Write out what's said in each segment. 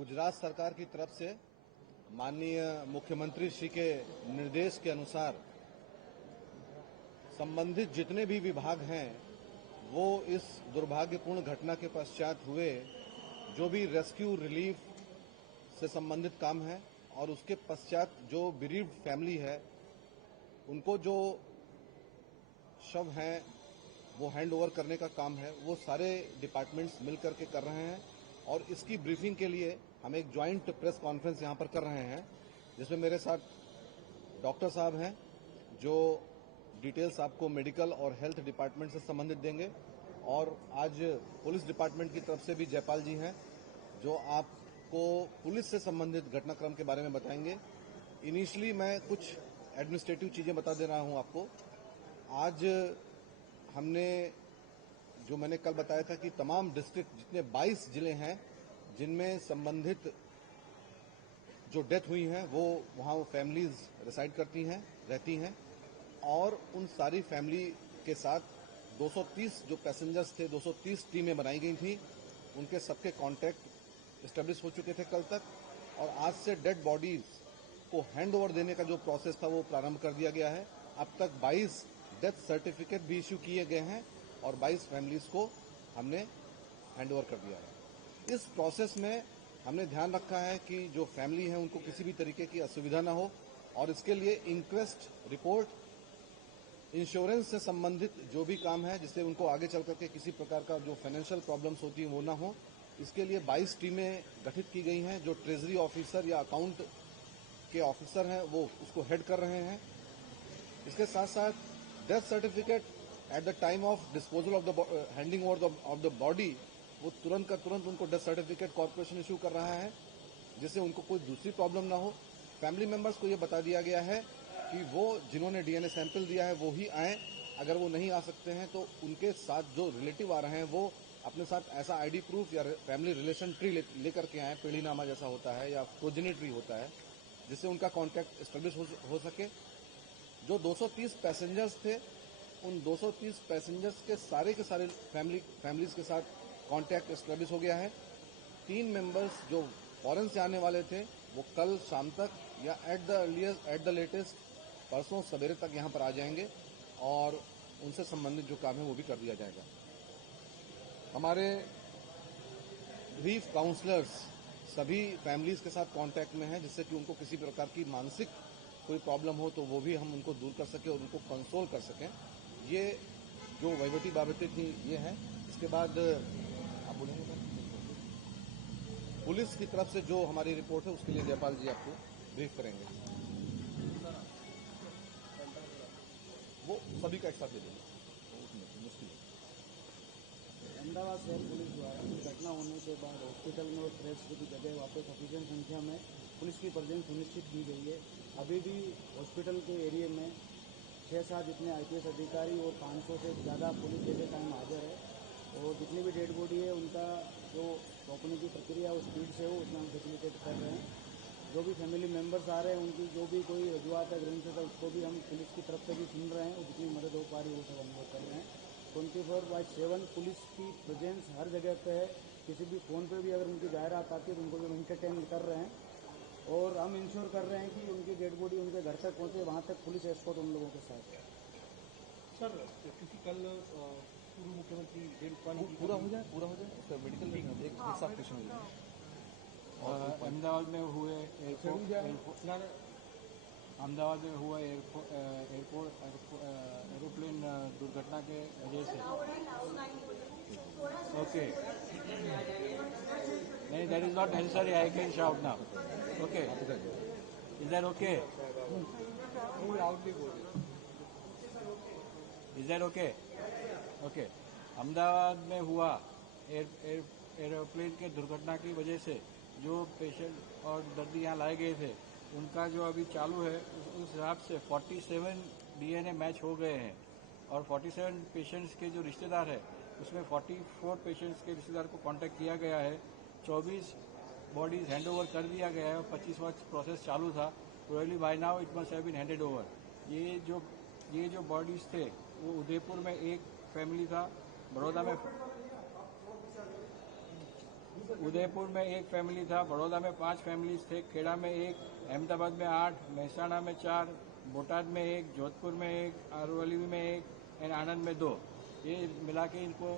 गुजरात सरकार की तरफ से माननीय मुख्यमंत्री श्री के निर्देश के अनुसार संबंधित जितने भी विभाग हैं वो इस दुर्भाग्यपूर्ण घटना के पश्चात हुए जो भी रेस्क्यू रिलीफ से संबंधित काम है और उसके पश्चात जो बीरीव्ड फैमिली है उनको जो शव हैं वो हैंड ओवर करने का काम है, वो सारे डिपार्टमेंट्स मिलकर के कर रहे हैं। और इसकी ब्रीफिंग के लिए हम एक ज्वाइंट प्रेस कॉन्फ्रेंस यहां पर कर रहे हैं, जिसमें मेरे साथ डॉक्टर साहब हैं जो डिटेल्स आपको मेडिकल और हेल्थ डिपार्टमेंट से संबंधित देंगे, और आज पुलिस डिपार्टमेंट की तरफ से भी जयपाल जी हैं जो आपको पुलिस से संबंधित घटनाक्रम के बारे में बताएंगे। इनिशियली मैं कुछ एडमिनिस्ट्रेटिव चीजें बता दे रहा हूं आपको। आज हमने जो मैंने कल बताया था कि तमाम डिस्ट्रिक्ट जितने 22 जिले हैं जिनमें संबंधित जो डेथ हुई है वो वहां फैमिलीज रिसाइड करती हैं, रहती हैं, और उन सारी फैमिली के साथ 230 जो पैसेंजर्स थे, 230 टीमें बनाई गई थी, उनके सबके कॉन्टैक्ट एस्टेब्लिश हो चुके थे कल तक, और आज से डेड बॉडीज को हैंड ओवर देने का जो प्रोसेस था वो प्रारंभ कर दिया गया है। अब तक 22 डेथ सर्टिफिकेट भी इश्यू किए गए हैं और 22 फैमिलीज को हमने हैंड ओवर कर दिया है। इस प्रोसेस में हमने ध्यान रखा है कि जो फैमिली है उनको किसी भी तरीके की असुविधा न हो, और इसके लिए इंक्वेस्ट रिपोर्ट, इंश्योरेंस से संबंधित जो भी काम है जिससे उनको आगे चल करके किसी प्रकार का जो फाइनेंशियल प्रॉब्लम्स होती हैं वो ना हो, इसके लिए 22 टीमें गठित की गई हैं। जो ट्रेजरी ऑफिसर या अकाउंट के ऑफिसर हैं वो उसको हेड कर रहे हैं। इसके साथ साथ death certificate eight the time of disposal of the handing over of the body, वो तुरंत का तुरंत उनको डेथ सर्टिफिकेट कॉर्पोरेशन इश्यू कर रहा है जिससे उनको कोई दूसरी प्रॉब्लम ना हो। फैमिली मेंबर्स को ये बता दिया गया है कि वो जिन्होंने डीएनए सैंपल दिया है वो ही आए, अगर वो नहीं आ सकते हैं तो उनके साथ जो रिलेटिव आ रहे हैं वो अपने साथ ऐसा आईडी प्रूफ या फैमिली रिलेशन ट्री लेकर के आए, पीढ़ीनामा जैसा होता है या प्रोजेनी ट्री होता है, जिससे उनका कॉन्टैक्ट एस्टेब्लिश हो सके। जो 230 पैसेंजर्स थे उन 230 पैसेंजर्स के सारे फैमिलीज के साथ कांटेक्ट एस्टेब्लिश हो गया है। 3 मेंबर्स जो फॉरेन से आने वाले थे वो कल शाम तक या एट द लेटेस्ट परसों सवेरे तक यहां पर आ जाएंगे और उनसे संबंधित जो काम है वो भी कर दिया जाएगा। हमारे ग्रीफ काउंसलर्स सभी फैमिलीज के साथ कांटेक्ट में हैं जिससे कि उनको किसी प्रकार की मानसिक कोई प्रॉब्लम हो तो वो भी हम उनको दूर कर सकें और उनको कंसोल कर सकें। ये जो वहीवटी बाबतें थी ये है। इसके बाद आप बोलेंगे सर, पुलिस की तरफ से जो हमारी रिपोर्ट है उसके लिए जयपाल जी आपको ब्रीफ करेंगे। वो सभी का एक साथ दे देंगे, मुश्किल है। अहमदाबाद शहर पुलिस द्वारा घटना होने के बाद हॉस्पिटल में और प्रेस की जगह वापस सफिशिएंट संख्या में पुलिस की प्रेजेंस सुनिश्चित की गई है। अभी भी हॉस्पिटल के एरिया में 6-7 जितने आईपीएस अधिकारी और 500 से ज़्यादा पुलिस जगह टाइम हाजिर है, और जितनी भी डेड बॉडी है उनका जो रोकने की प्रक्रिया उस स्पीड से हो उसमें हम फैसिलिटेट कर रहे हैं। जो भी फैमिली मेंबर्स आ रहे हैं उनकी जो भी कोई रजुआत है ग्रीन से उसको भी हम पुलिस की तरफ से भी सुन रहे हैं, और जितनी मदद हो पा रही है वो सब हम लोग कर रहे हैं। 24/7 पुलिस की प्रेजेंस हर जगह पे है। किसी भी फ़ोन पे भी अगर उनकी जाहिरात आती है तो उनको भी हम इंटरटेन कर रहे हैं, और हम इंश्योर कर रहे हैं कि उनकी डेड बॉडी उनके घर तक पहुंचे, वहां तक पुलिस एस्कॉर्ट उन लोगों के साथ है। सर, क्योंकि कल पूर्व मुख्यमंत्री विजय रूपाणी जी पूरा हो जाए उसका मेडिकल एक साथ क्वेश्चन लीजिए। अहमदाबाद में हुए अहमदाबाद में हुआ एरोप्लेन दुर्घटना के वजह से ओके नहीं, that is not necessary, I can shout now. Okay, is that okay? Is that okay? Okay, Ahmedabad में हुआ एरोप्लेन के दुर्घटना की वजह से जो पेशेंट और दर्दी यहाँ लाए गए थे उनका जो अभी चालू है उस हिसाब से 47 डीएनए मैच हो गए हैं, और 47 पेशेंट्स के जो रिश्तेदार है उसमें 44 पेशेंट्स के रिश्तेदार को कांटेक्ट किया गया है। 24 बॉडीज हैंड ओवर कर दिया गया है और 25वां प्रोसेस चालू था। Probably by now it must have been handed over. ये जो बॉडीज थे वो उदयपुर में एक फैमिली था, बड़ौदा में उदयपुर में 1 फैमिली था, बड़ौदा में 5 फैमिलीज थे, खेड़ा में 1, अहमदाबाद में 8, महसाणा में 4, बोटाद में 1, जोधपुर में 1, अरवली में 1 एंड आनंद में 2। ये मिला के इनको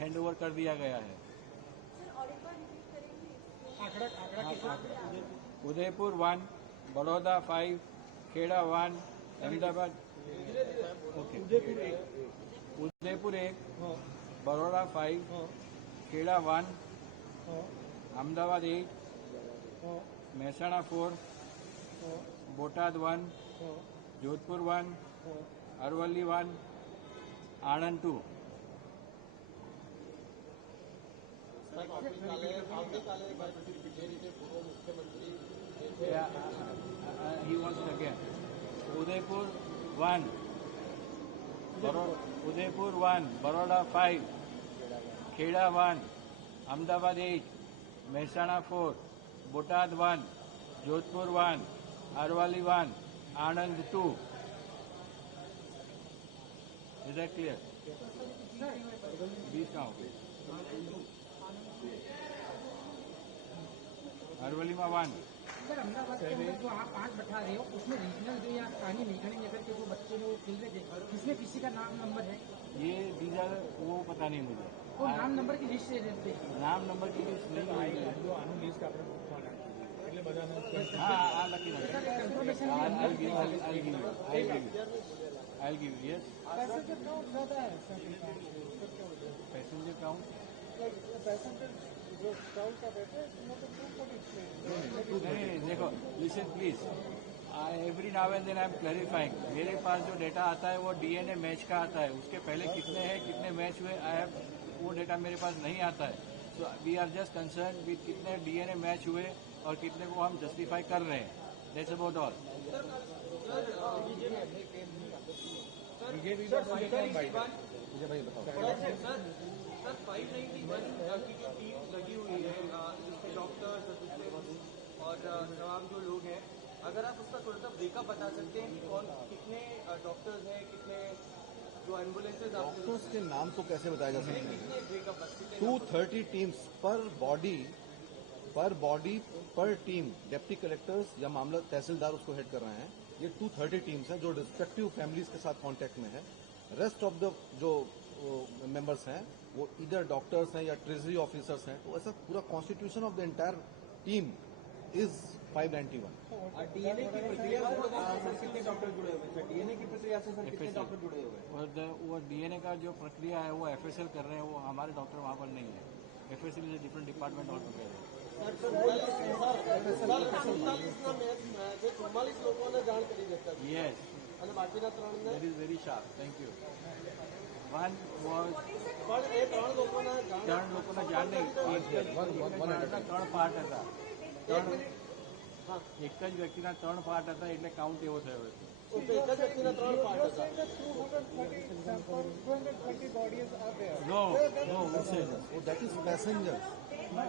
हैंड ओवर कर दिया गया है। Udaipur 1, Baroda 5, Kheda 1, Ahmedabad okay Udaipur 1, Baroda 5, Kheda 1, Ahmedabad 8, Mehsana 4, Botad 1, Jodhpur 1, Aravalli 1, Anand 2। He wants it again. Udaipur 1, Udaipur 1, Baroda 5, Kheda 1, Ahmedabad 8, Mehsana 4, Botad 1, Jodhpur 1, Arwali 1, Anand 2. Is that clear? These now. Aravalli में 1। सर अहमदाबाद के अंदर जो आप 5 बैठा रहे हो उसमें रीजनल जो या स्थानीय निगम नगर के जो बच्चे लोग खेल रहे थे इसमें किसी का नाम नंबर है? ये दीजा वो पता नहीं मुझे। वो नाम नंबर की लिस्ट से देते हैं। नाम नंबर की लिस्ट नहीं है। हाँ Lucky I'll give you yes. Passenger count ज्यादा है पैसेंजर काउंट पैसेंजर जो काउंट का बैठे नहीं देखो listen please every now and then I am clarifying. मेरे पास जो डेटा आता है वो डीएनए मैच का आता है, उसके पहले कितने हैं कितने मैच हुए वो डेटा मेरे पास नहीं आता है। So we are just concern with कितने डीएनए मैच हुए और कितने को हम जस्टिफाई कर रहे हैं। That's about all. भाई बताओ सर 591 की जो टीम लगी हुई है जिसमें डॉक्टर्स और तमाम जो लोग हैं, अगर आप उसका थोड़ा सा ब्रेकअप बता सकते हैं कि कौन कितने डॉक्टर्स हैं, कितने जो एम्बुलेंसेज डॉक्टर्स के नाम तो कैसे बताया जा सकते हैं? कितने ब्रेकअप 230 टीम्स पर बॉडी पर टीम डिप्टी कलेक्टर्स या मामला तहसीलदार उसको हेड कर रहे हैं। ये 230 टीम्स हैं जो रिस्पेक्टिव फैमिलीज के साथ कांटेक्ट में है। रेस्ट ऑफ द जो मेंबर्स हैं वो इधर डॉक्टर्स हैं या ट्रेजरी ऑफिसर्स हैं। तो ऐसा पूरा constitution of the entire team is 591। DNA की प्रक्रिया से कितने डॉक्टर जुड़े हुए हैं? डीएनए की प्रक्रिया से कितने डॉक्टर जुड़े हुए हैं? वो डीएनए का जो प्रक्रिया है वो एफएसएल कर रहे हैं, वो हमारे डॉक्टर वहाँ पर नहीं है। FSL is a different department all together. 44 લોકોને જાણ કરી દેતા Yes. અને બાકીના 3 ને That is very sharp. Thank you. One was પણ એ 3 લોકોને જાણ 3 લોકોના જાણ નહીં, ત્રણ પાર્ટ હતા। એક જ વ્યક્તિના 3 પાર્ટ હતા એટલે કાઉન્ટ એવો થયો હતો। ઓકે એક જ વ્યક્તિના 3 પાર્ટ હતા। नो उससे दैट इज पैसेंजर्स।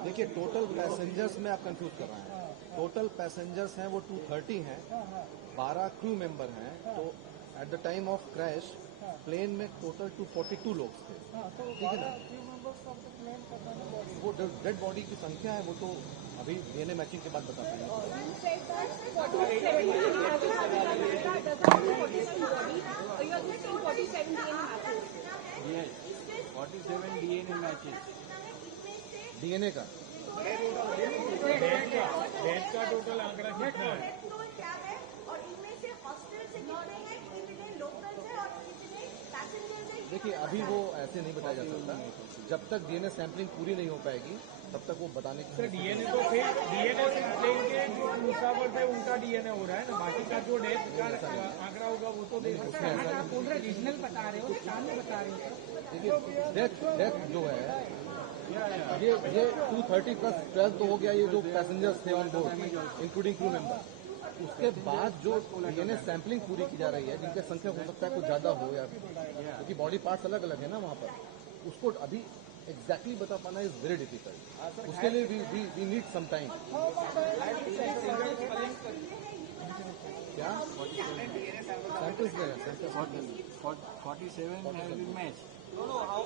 देखिए टोटल पैसेंजर्स में आप कंफ्यूज कर रहे हैं। टोटल पैसेंजर्स हैं वो 230 हैं, 12 क्रू मेंबर हैं। तो at the time of crash plane में टोटल 242 लोग थे। ठीक है ना? वो डेड बॉडी की संख्या है वो तो अभी डीएनए मैचिंग के बाद बता पाएंगे। yes 47 DNA matches. डीएनए का डेथ का टोटल आंकड़ा कितना है? क्या है और इनमें से हॉस्टल से कितने हैं, कितने लोकल्स हैं और कितने पैसेंजर्स हैं? देखिए अभी वो ऐसे नहीं बताया जा सकता। जब तक डीएनए सैंपलिंग पूरी नहीं हो पाएगी तब तक वो बताने की डीएनए तो फिर डीएनए प्लेन के जो मुसाफर थे उनका डीएनए हो रहा है ना, बाकी का जो डेथ का आंकड़ा होगा वो तो रीजनल बता रहे हो सामने बता रहे हो। देखिए डेथ जो है ये 230 प्लस 12 तो हो गया। ये जो पैसेंजर्स थे on board including crew member, उसके बाद जो डीएनए सैंपलिंग पूरी की जा रही है जिनकी संख्या हो सकता है कुछ ज्यादा हो या क्योंकि बॉडी पार्ट्स अलग अलग है ना वहाँ पर, उसको अभी एग्जैक्टली बता पाना इज वेरी डिफिकल्ट। उसके लिए वी नीड सम टाइम। क्या samples 47 have been matched। how many